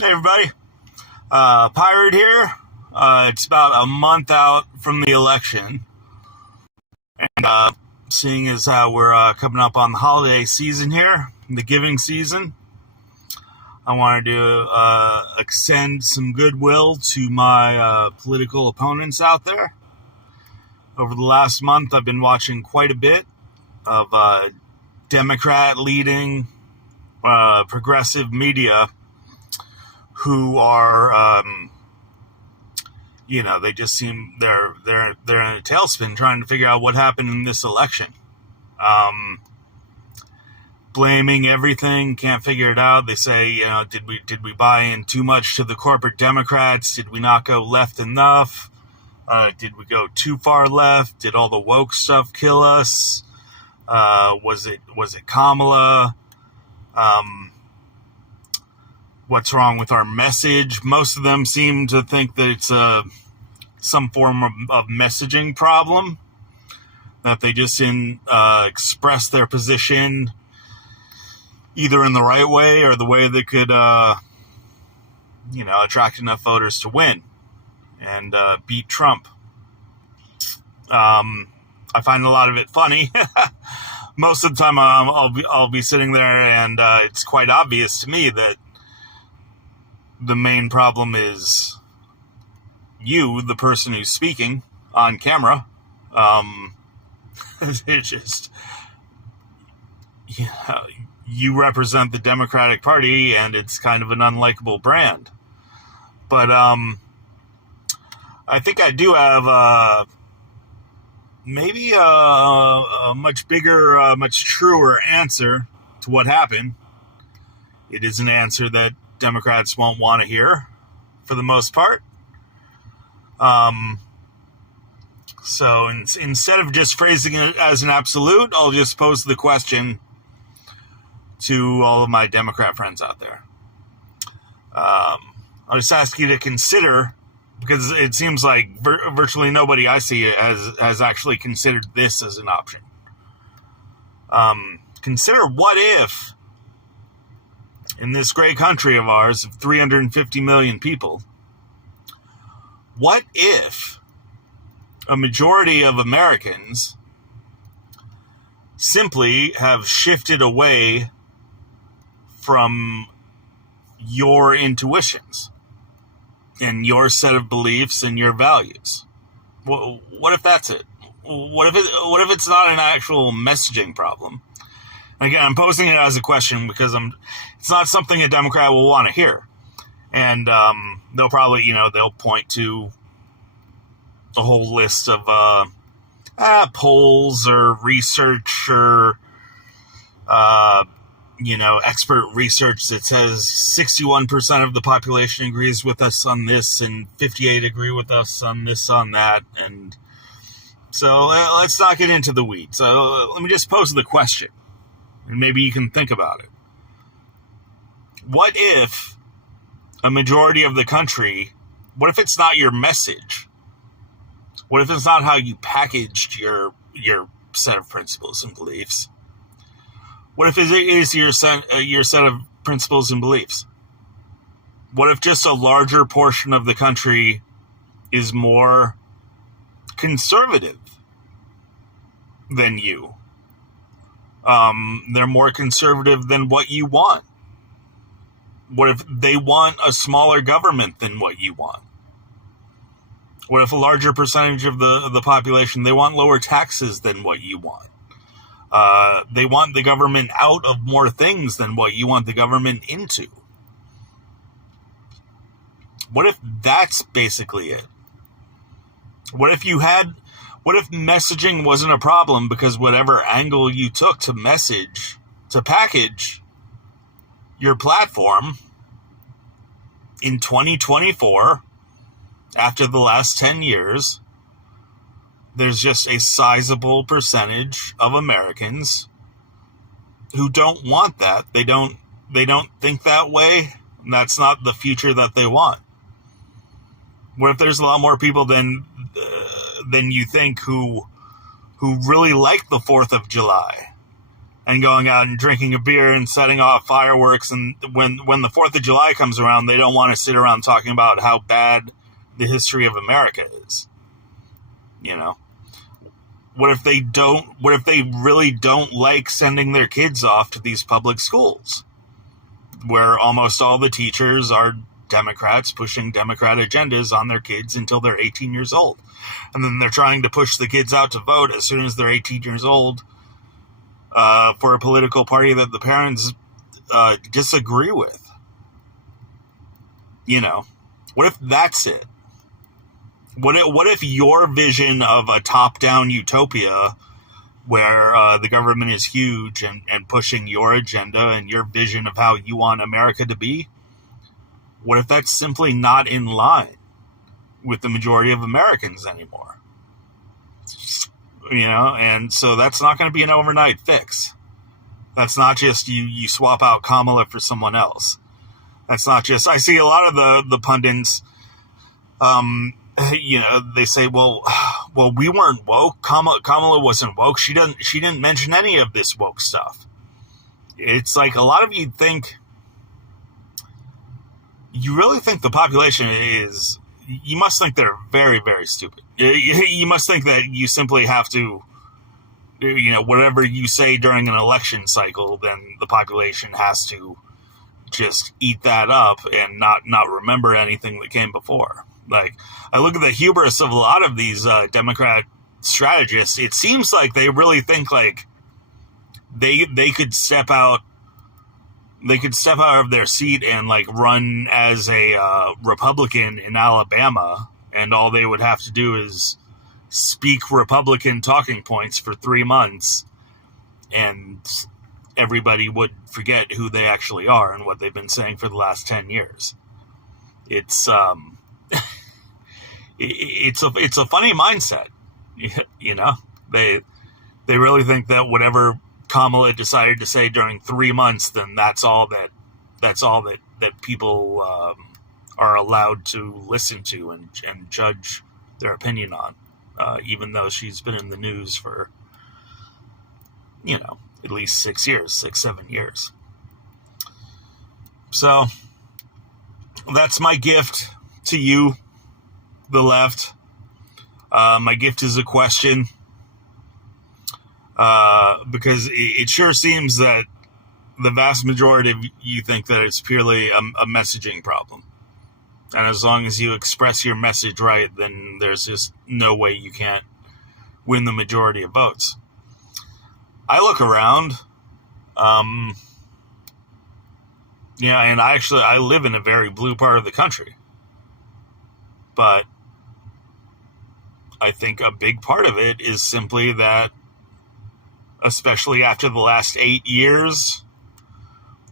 Hey everybody, Pirate here. It's about a month out from the election, and seeing as how we're coming up on the holiday season here, the giving season, I wanted to extend some goodwill to my political opponents out there. Over the last month, I've been watching quite a bit of Democrat-leading progressive media who are, they just seem they're in a tailspin trying to figure out what happened in this election. Blaming everything, can't figure it out. They say, did we buy in too much to the corporate Democrats? Did we not go left enough? Did we go too far left? Did all the woke stuff kill us? Was it Kamala? What's wrong with our message? Most of them seem to think that it's some form of messaging problem, that they just express their position either in the right way or the way that could, attract enough voters to win and beat Trump. I find a lot of it funny. Most of the time I'll be sitting there and it's quite obvious to me that the main problem is you, the person who's speaking on camera. It's just, you represent the Democratic Party, and it's kind of an unlikable brand. But I think I do have maybe a much bigger, much truer answer to what happened. It is an answer that Democrats won't want to hear, for the most part. So instead of just phrasing it as an absolute, I'll just pose the question to all of my Democrat friends out there. I'll just ask you to consider, because it seems like virtually nobody I see has actually considered this as an option. Consider what if, in this great country of ours of 350 million people, what if a majority of Americans simply have shifted away from your intuitions and your set of beliefs and your values? What if that's it? What if it's not an actual messaging problem? Again, I'm posing it as a question because it's not something a Democrat will want to hear. And they'll probably, they'll point to a whole list of polls or research or, expert research that says 61% of the population agrees with us on this and 58 agree with us on this, on that. And so let's not get into the weeds. So let me just pose the question, and maybe you can think about it. What if a majority of the country, what if it's not your message? What if it's not how you packaged your set of principles and beliefs? What if it is your set of principles and beliefs? What if just a larger portion of the country is more conservative than you? They're more conservative than what you want. What if they want a smaller government than what you want? What if a larger percentage of the population, they want lower taxes than what you want? They want the government out of more things than what you want the government into. What if that's basically it? What if messaging wasn't a problem because whatever angle you took to package your platform in 2024, after the last 10 years, there's just a sizable percentage of Americans who don't want that. They don't think that way. And that's not the future that they want. What if there's a lot more people than you think who really like the 4th of July and going out and drinking a beer and setting off fireworks. And when the 4th of July comes around, they don't want to sit around talking about how bad the history of America is. You know, what if they really don't like sending their kids off to these public schools where almost all the teachers are Democrats pushing Democrat agendas on their kids until they're 18 years old. And then they're trying to push the kids out to vote as soon as they're 18 years old for a political party that the parents disagree with. You know, what if that's it? What if your vision of a top-down utopia where the government is huge and pushing your agenda and your vision of how you want America to be, what if that's simply not in line with the majority of Americans anymore? You know, and so that's not going to be an overnight fix. That's not just you swap out Kamala for someone else. That's not just, I see a lot of the pundits, you know, they say, well, we weren't woke. Kamala wasn't woke. She didn't mention any of this woke stuff. It's like a lot of you really think the population is, you must think they're very, very stupid. You must think that you simply have to, you know, whatever you say during an election cycle, then the population has to just eat that up and not remember anything that came before. Like, I look at the hubris of a lot of these Democrat strategists. It seems like they really think like they could step out of their seat and like run as a Republican in Alabama, and all they would have to do is speak Republican talking points for 3 months, and everybody would forget who they actually are and what they've been saying for the last 10 years. It's it's a funny mindset, you know. They really think that whatever Kamala decided to say during 3 months, then that's all that people are allowed to listen to and judge their opinion on, even though she's been in the news for, you know, at least 6-7 years. So that's my gift to you, the left. My gift is a question. Because it sure seems that the vast majority of you think that it's purely a messaging problem. And as long as you express your message right, then there's just no way you can't win the majority of votes. I look around, yeah, and I live in a very blue part of the country. But I think a big part of it is simply that, especially after the last 8 years,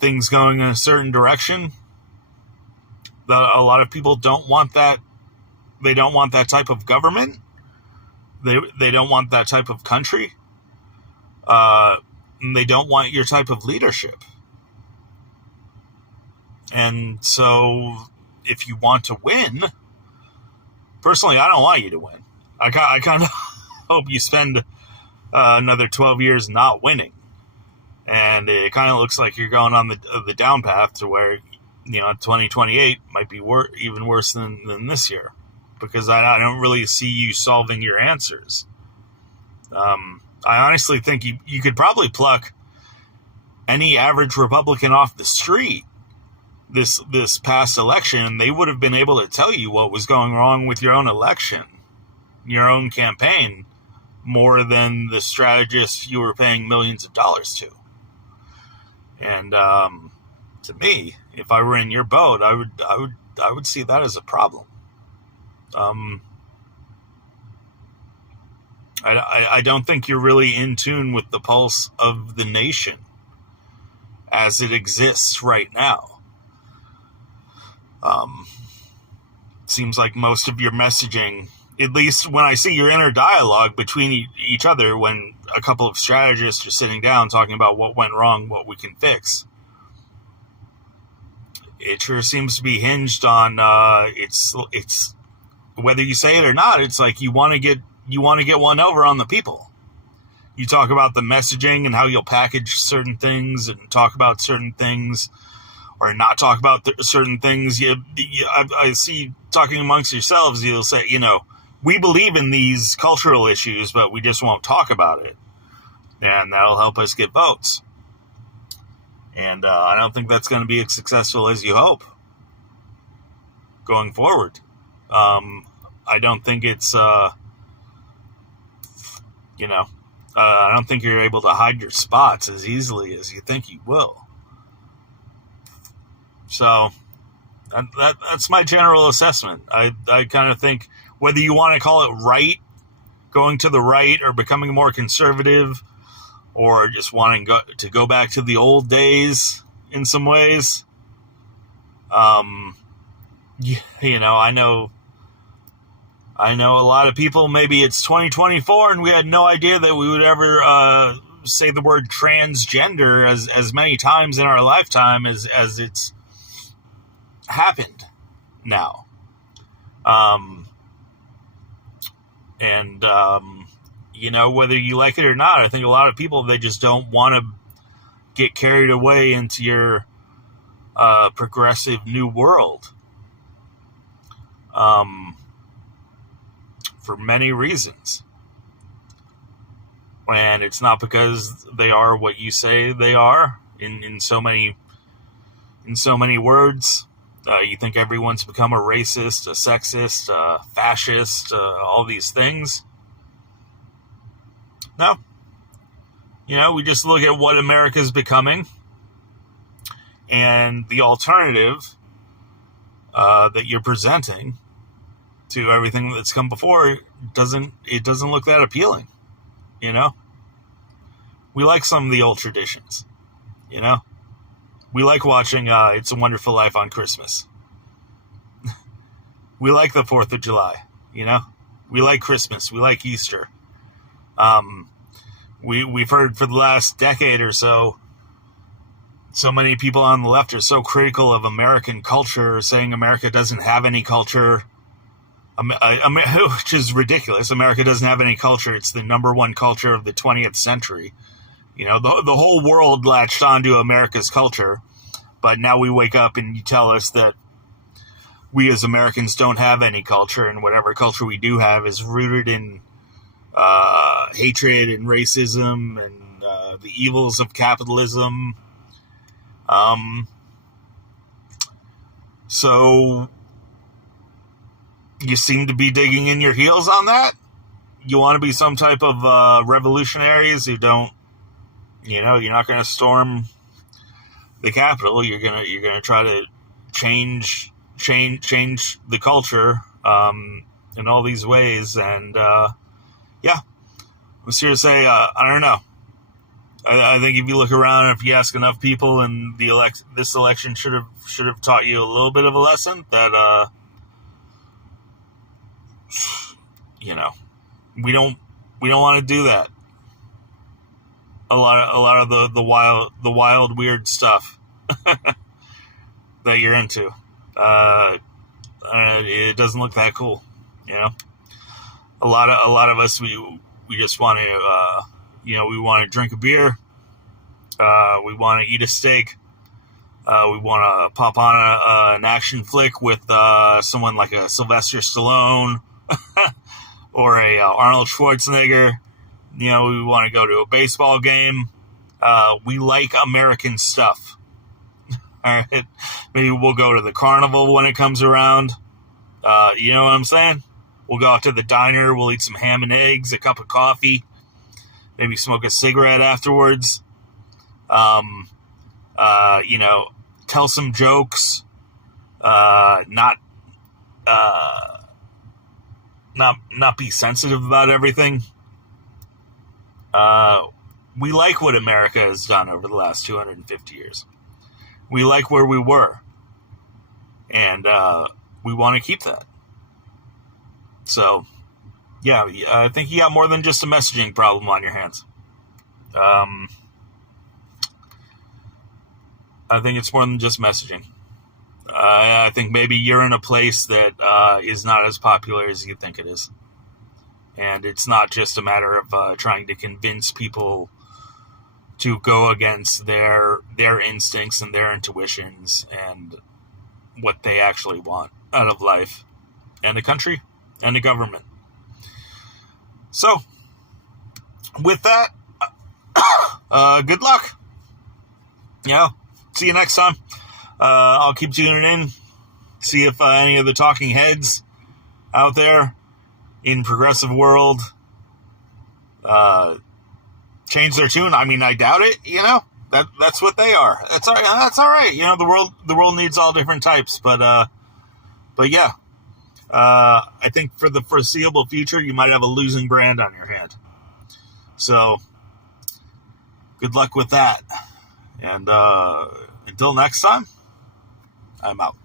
things going in a certain direction, a lot of people don't want that. They don't want that type of government. They don't want that type of country. And they don't want your type of leadership. And so if you want to win, personally, I don't want you to win. I kind of hope you spend another 12 years not winning. And it kind of looks like you're going on the down path to where, you know, 2028 might be even worse than this year, because I don't really see you solving your answers. I honestly think you could probably pluck any average Republican off the street this past election, and they would have been able to tell you what was going wrong with your own election, your own campaign, more than the strategists you were paying millions of dollars to. And to me, if I were in your boat, I would see that as a problem. I don't think you're really in tune with the pulse of the nation as it exists right now. Seems like most of your messaging, at least when I see your inner dialogue between each other, when a couple of strategists are sitting down talking about what went wrong, what we can fix, it sure seems to be hinged on it's whether you say it or not. It's like you want to get one over on the people. you talk about the messaging and how you'll package certain things and talk about certain things or not talk about certain things. I see talking amongst yourselves, you'll say, we believe in these cultural issues, but we just won't talk about it. And that'll help us get votes. And I don't think that's going to be as successful as you hope going forward. I don't think it's, I don't think you're able to hide your spots as easily as you think you will. So that's my general assessment. I kind of think whether you want to call it right, going to the right, or becoming more conservative, or just wanting to go back to the old days in some ways. I know a lot of people, maybe it's 2024 and we had no idea that we would ever say the word transgender as many times in our lifetime as it's happened now. Whether you like it or not, I think a lot of people, they just don't want to get carried away into your progressive new world. For many reasons. And it's not because they are what you say they are in so many words. You think everyone's become a racist, a sexist, a fascist, all these things. No. We just look at what America's becoming, and the alternative that you're presenting to everything that's come before doesn't look that appealing. We like some of the old traditions. We like watching It's a Wonderful Life on Christmas. We like the 4th of July. We like Christmas. We like Easter. We've heard for the last decade or so many people on the left are so critical of American culture, saying America doesn't have any culture, which is ridiculous. America doesn't have any culture. It's the number one culture of the 20th century. The whole world latched onto America's culture, but now we wake up and you tell us that we as Americans don't have any culture, and whatever culture we do have is rooted in hatred and racism and the evils of capitalism. So you seem to be digging in your heels on that. You want to be some type of revolutionaries who don't, you're not going to storm the Capitol. You're gonna try to change the culture in all these ways. And I was here to say, I don't know. I think if you look around and if you ask enough people, and this election should have taught you a little bit of a lesson that we don't want to do that. A lot of the wild weird stuff that you're into. It doesn't look that cool. A lot of us we just want to we want to drink a beer. We want to eat a steak. We want to pop on an action flick with someone like a Sylvester Stallone or a Arnold Schwarzenegger. We want to go to a baseball game. We like American stuff. All right. Maybe we'll go to the carnival when it comes around. You know what I'm saying? We'll go out to the diner. We'll eat some ham and eggs, a cup of coffee, maybe smoke a cigarette afterwards. Tell some jokes. Not be sensitive about everything. We like what America has done over the last 250 years. We like where we were. And we want to keep that. So, yeah, I think you got more than just a messaging problem on your hands. I think it's more than just messaging. I think maybe you're in a place that is not as popular as you think it is. And it's not just a matter of trying to convince people to go against their instincts and their intuitions and what they actually want out of life and a country and a government. So, with that, good luck. See you next time. I'll keep tuning in, see if any of the talking heads out there in progressive world change their tune. I mean, I doubt it. That's what they are. That's all right. That's all right. The world needs all different types. But yeah, I think for the foreseeable future, you might have a losing brand on your hand. So, good luck with that. And until next time, I'm out.